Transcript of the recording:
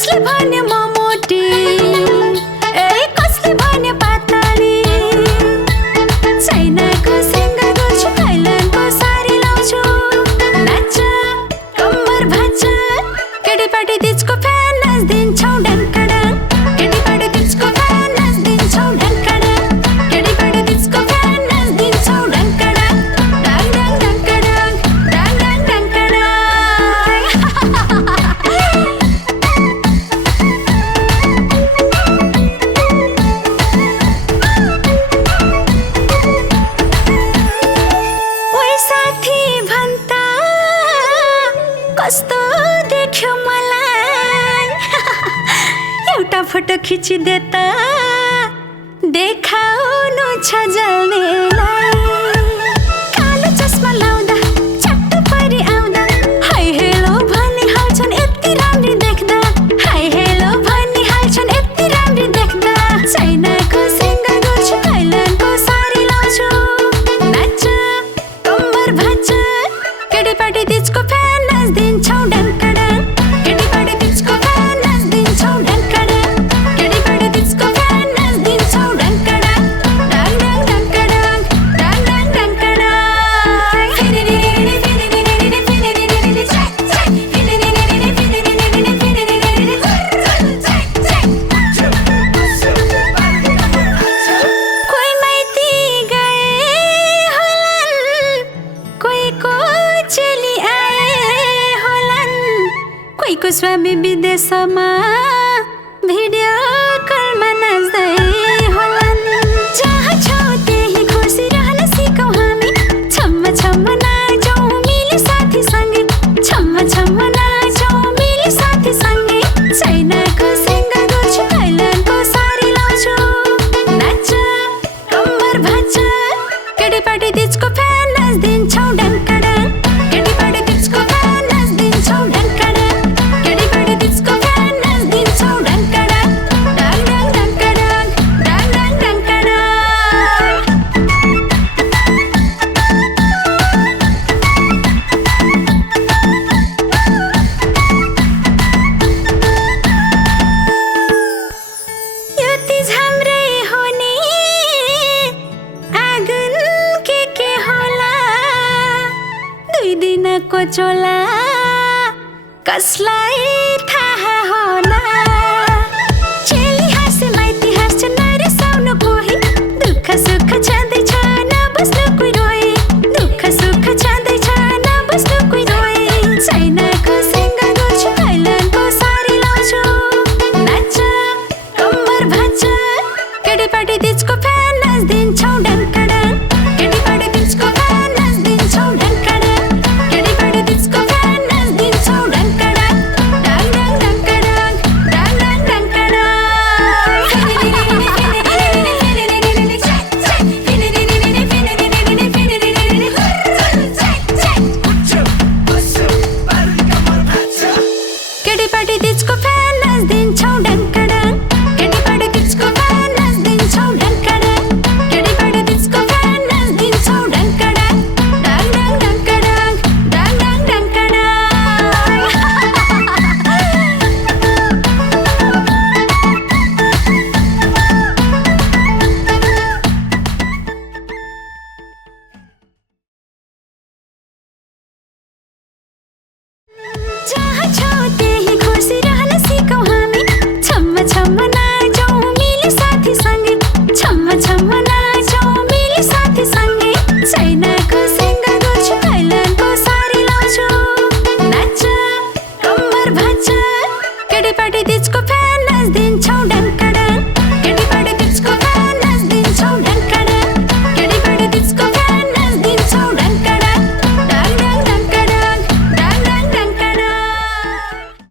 कसले भन्यो म मोटी कसले भन्यो पातली चाइनाको सिङ्गर गर्छु थाइल्यान्डको सारी लाउँछु नाच कम्मर भाँच केटीपाटी दिचको फ्यान नाच्दिन्छौ ढाङ्कडा केटीपाटी दिचको फ्यान नाच्दिन्छौ ढाङ्कडा केटीपाटी दिचको फ्यान नाच्दिन्छौ ढाङ्कडा डाङ डाङ ढाङ्कडा डाङ डाङ ढाङ्कडा ओइ साथी भन्ता कस्तो देख्यो मलाई एउटा फोटो खिचिदे त देखाउनु छ जल्नेलाई कालो चस्मा लाउँदा चट्ट परी आउँदा हाई हेलो भनी हाल्छन् यति राम्री देख्दा हाई हेलो भनी हाल्छन् यति राम्री देख्दा चाइनाको सिङ्गर गर्छु थाइल्यान्डको सारी लाउँछु नाच कम्मर भाँच केटीपाटी दिचको फ्यान नाच्दिन्छौ ढाङ्कडा केटीपाटी दिचको फ्यान नाच्दिन्छौ ढाङ्कडा केटीपाटी दिचको फ्यान नाच्दिन्छौ ढाङ्कडा डाङ डाङ ढाङ्कडा डाङ डाङ ढाङ्कडा फिनिनिनिनि फिनिनिनिनि फिनिनिनिनि चक चक फिनिनिनिनि फिनिनिनिनि फिनिनिनिनि चक चक कोही माइती गए होलान् कोहीको चेली आए होलान् कोहीको स्वामी विदेशमा भिडियो कलमा नाच्दै होलान् जहाँ छौ त्यही खुसी रहन सिकौँ हामी छम्म छम्म नाचौँ मिली साथीसँगै छम्म छम्म नाचौँ मिली साथीसँगै चाइनाको सिङ्गर गर्छु थाइल्यान्डको सारी लाउँछु नाच कम्मर भाँच केटीपाटी दिचको फ्यान नाच्दिन्छौ ढाङ्कडा केटीपाटी दिचको फ्यान नाच्दिन्छौ ढाङ्कडा केटीपाटी दिचको फ्यान नाच्दिन्छौ ढाङ्कडा डाङ डाङ ढाङ्कडा डाङ डाङ ढाङ्कडा यो तिज हाम्रै हो नि आँगन के होला 2 दिनको चोला कसलाई थाहा होला चेली हाँसे माइती हाँस्छ नरिसाउनु कोही दुःख सुख छँदैछ नबस्नु कोही रोई दुःख सुख छँदैछ नबस्नु कोही रोई चाइनाको सिङ्गर गर्छु थाइल्यान्डको सारी लाउँछु नाच कम्मर भाँच केटीपाटी दिचको फ्यान नाच्दिन्छौ ढाङ्कडा केटीपाटी दिचको फ्यान नाच्दिन्छौ ढाङ्कडा केटीपाटी दिचको फ्यान नाच्दिन्छौ ढाङ्कडा डाङ डाङ ढाङ्कडा डाङ डाङ ढाङ्कडा फिनिनिनिनि फिनिनिनिनि फिनिनिनिनि चक चक फिनिनिनिनि फिनिनिनिनि फिनिनिनिनि चक चक केटीपाटी दिचको